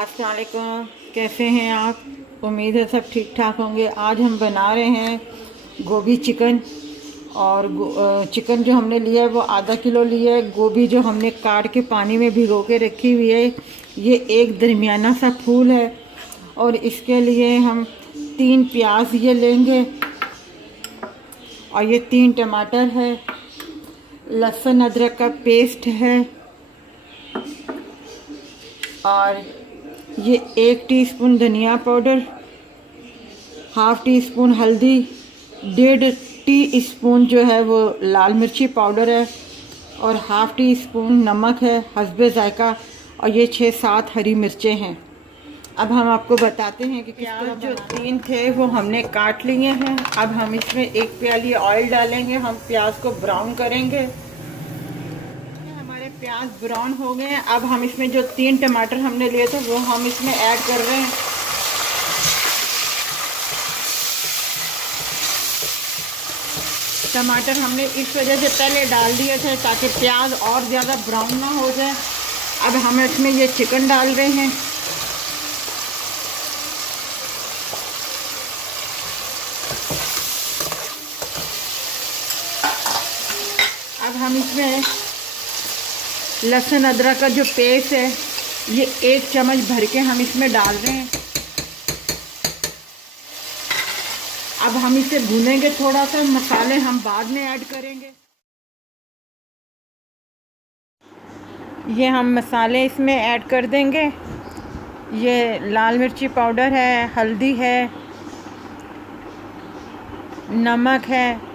अस्सलाम वालेकुम, कैसे हैं आप? उम्मीद है सब ठीक ठाक होंगे। आज हम बना रहे हैं गोभी चिकन। और चिकन जो हमने लिया है वो आधा किलो लिया है। गोभी जो हमने काट के पानी में भिगो के रखी हुई है, ये एक दरमियाना सा फूल है। और इसके लिए हम 3 प्याज ये लेंगे, और ये 3 टमाटर है, लहसुन अदरक का पेस्ट है, और ये 1 टीस्पून धनिया पाउडर, हाफ टी स्पून हल्दी, 1.5 टीस्पून जो है वो लाल मिर्ची पाउडर है, और हाफ टी स्पून नमक है हस्बे जायका, और ये 6-7 हरी मिर्चें हैं। अब हम आपको बताते हैं कि प्याज जो 3 थे वो हमने काट लिए हैं। अब हम इसमें 1 प्याली ऑयल डालेंगे, हम प्याज को ब्राउन करेंगे। प्याज ब्राउन हो गए हैं। अब हम इसमें जो 3 टमाटर हमने लिए थे वो हम इसमें ऐड कर रहे हैं। टमाटर हमने इस वजह से पहले डाल दिए थे ताकि प्याज और ज़्यादा ब्राउन ना हो जाए। अब हम इसमें ये चिकन डाल रहे हैं। अब हम इसमें लहसुन अदरक का जो पेस्ट है ये 1 चम्मच भर के हम इसमें डाल रहे हैं। अब हम इसे भूनेंगे थोड़ा सा, मसाले हम बाद में ऐड करेंगे। ये हम मसाले इसमें ऐड कर देंगे। ये लाल मिर्ची पाउडर है, हल्दी है, नमक है,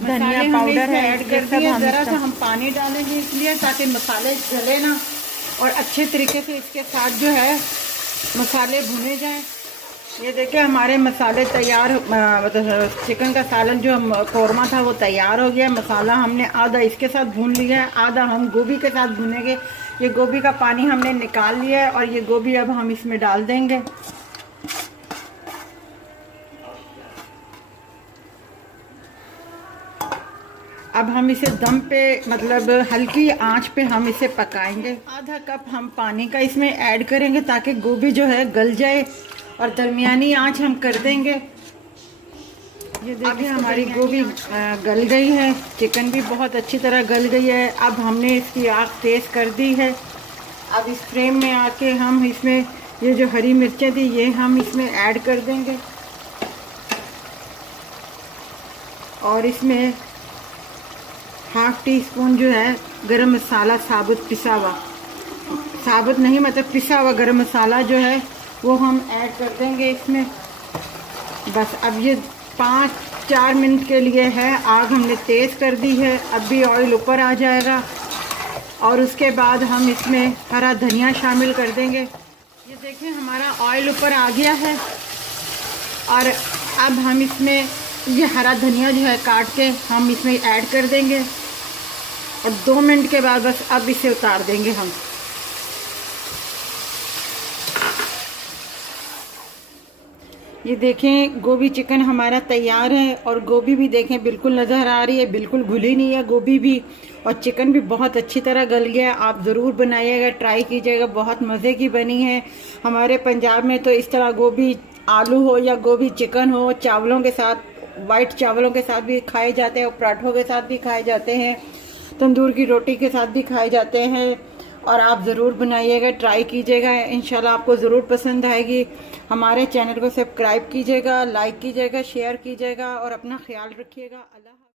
धनिया पाउडर है, ऐड कर दिए। ज़रा सा हम पानी डालेंगे इसलिए ताकि मसाले जले ना, और अच्छे तरीके से इसके साथ जो है मसाले भुने जाएं। ये देखिए हमारे मसाले तैयार, मतलब चिकन का सालन जो हम कौरमा था वो तैयार हो गया। मसाला हमने आधा इसके साथ भून लिया है, आधा हम गोभी के साथ भुनेंगे। ये गोभी का पानी हमने निकाल लिया है, और ये गोभी अब हम इसमें डाल देंगे। अब हम इसे दम पे, मतलब हल्की आंच पे हम इसे पकाएंगे। आधा कप हम पानी का इसमें ऐड करेंगे ताकि गोभी जो है गल जाए, और दरमियानी आंच हम कर देंगे। ये देखिए हमारी गोभी गल गई है, चिकन भी बहुत अच्छी तरह गल गई है। अब हमने इसकी आग तेज़ कर दी है। अब इस फ्लेम में आके हम इसमें ये जो हरी मिर्चें थी ये हम इसमें ऐड कर देंगे, और इसमें हाफ टी स्पून जो है गरम मसाला साबुत पिसा हुआ, साबुत नहीं मतलब पिसा हुआ गरम मसाला जो है वो हम ऐड कर देंगे इसमें। बस अब ये 5-4 मिनट के लिए है, आग हमने तेज़ कर दी है। अब भी ऑयल ऊपर आ जाएगा, और उसके बाद हम इसमें हरा धनिया शामिल कर देंगे। ये देखें हमारा ऑयल ऊपर आ गया है, और अब हम इसमें ये हरा धनिया जो है काट के हम इसमें ऐड कर देंगे, और 2 मिनट के बाद बस अब इसे उतार देंगे हम। ये देखें गोभी चिकन हमारा तैयार है, और गोभी भी देखें बिल्कुल नज़र आ रही है, बिल्कुल घुली नहीं है गोभी भी, और चिकन भी बहुत अच्छी तरह गल गया। आप ज़रूर बनाइएगा, ट्राई कीजिएगा, बहुत मज़े की बनी है। हमारे पंजाब में तो इस तरह गोभी आलू हो या गोभी चिकन हो, चावलों के साथ, वाइट चावलों के साथ भी खाए जाते हैं, और पराठों के साथ भी खाए जाते हैं, तंदूर की रोटी के साथ भी खाए जाते हैं। और आप ज़रूर बनाइएगा, ट्राई कीजिएगा, इंशाल्लाह आपको ज़रूर पसंद आएगी। हमारे चैनल को सब्सक्राइब कीजिएगा, लाइक कीजिएगा, शेयर कीजिएगा, और अपना ख्याल रखिएगा। अल्लाह।